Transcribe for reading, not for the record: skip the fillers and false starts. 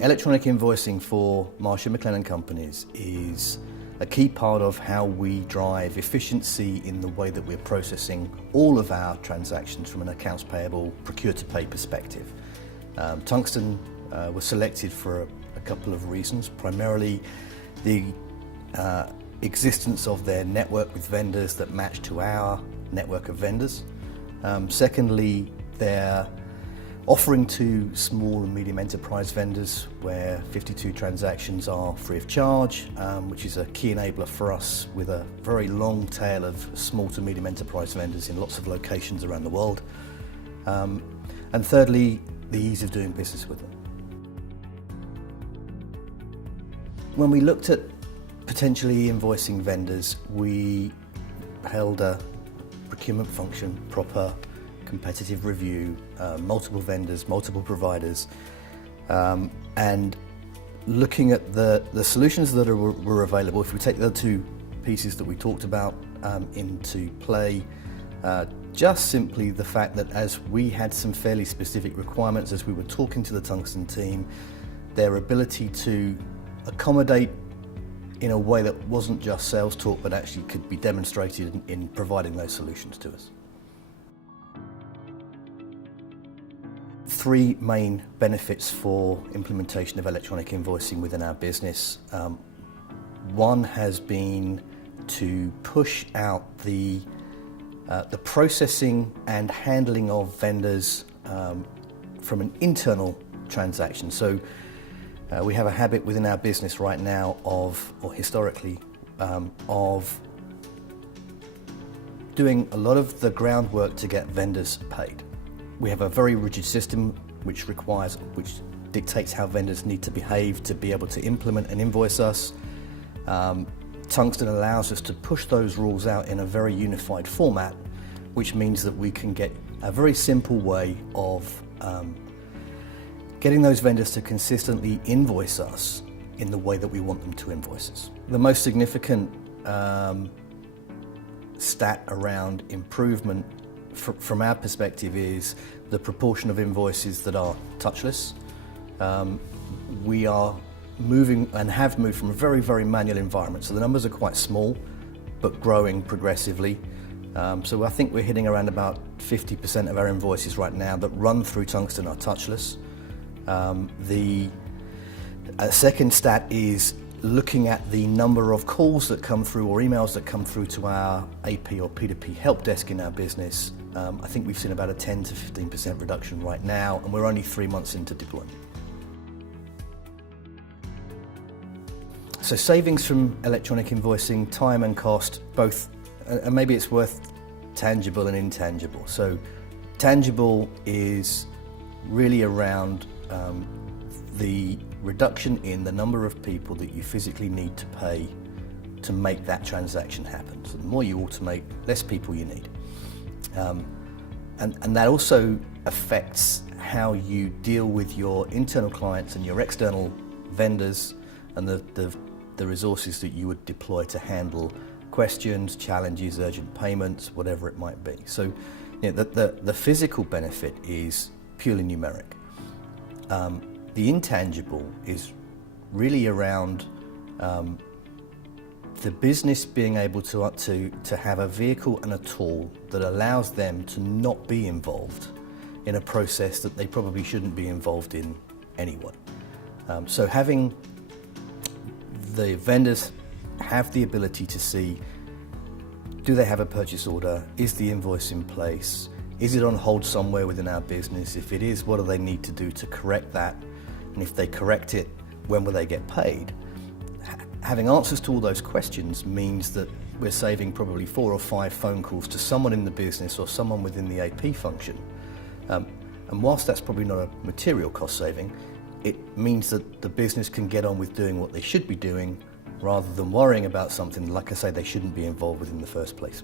Electronic invoicing for Marsh McLennan Companies is a key part of how we drive efficiency in the way that we're processing all of our transactions from an accounts payable procure-to-pay perspective. Tungsten was selected for a couple of reasons, primarily the existence of their network with vendors that match to our network of vendors. Secondly, their offering to small and medium enterprise vendors where 52 transactions are free of charge, which is a key enabler for us with a very long tail of small to medium enterprise vendors in lots of locations around the world. And thirdly, the ease of doing business with them. When we looked at potentially invoicing vendors, we held a procurement function, proper competitive review, multiple vendors, multiple providers, and looking at the solutions that were available. If we take the other two pieces that we talked about into play, just simply the fact that as we had some fairly specific requirements as we were talking to the Tungsten team, their ability to accommodate in a way that wasn't just sales talk but actually could be demonstrated in providing those solutions to us. Three main benefits for implementation of electronic invoicing within our business. One has been to push out the processing and handling of vendors from an internal transaction. So we have a habit within our business right now of, or historically, of doing a lot of the groundwork to get vendors paid. We have a very rigid system which dictates how vendors need to behave to be able to implement and invoice us. Tungsten allows us to push those rules out in a very unified format, which means that we can get a very simple way of getting those vendors to consistently invoice us in the way that we want them to invoice us. The most significant stat around improvement from our perspective is the proportion of invoices that are touchless. We are moving and have moved from a very, very manual environment. So the numbers are quite small, but growing progressively. So I think we're hitting around about 50% of our invoices right now that run through Tungsten are touchless. The second stat is looking at the number of calls that come through or emails that come through to our AP or P2P help desk in our business. I think we've seen about a 10 to 15% reduction right now, and we're only 3 months into deployment. So savings from electronic invoicing, time and cost, both, and maybe it's worth tangible and intangible. So tangible is really around the reduction in the number of people that you physically need to pay to make that transaction happen. So the more you automate, less people you need. And that also affects how you deal with your internal clients and your external vendors and the resources that you would deploy to handle questions, challenges, urgent payments, whatever it might be. So you know, the physical benefit is purely numeric. The intangible is really around the business being able to have a vehicle and a tool that allows them to not be involved in a process that they probably shouldn't be involved in anyway. So having the vendors have the ability to see, do they have a purchase order? Is the invoice in place? Is it on hold somewhere within our business? If it is, what do they need to do to correct that? And if they correct it, when will they get paid? Having answers to all those questions means that we're saving probably 4 or 5 phone calls to someone in the business or someone within the AP function. And whilst that's probably not a material cost saving, it means that the business can get on with doing what they should be doing rather than worrying about something, like I say, they shouldn't be involved with in the first place.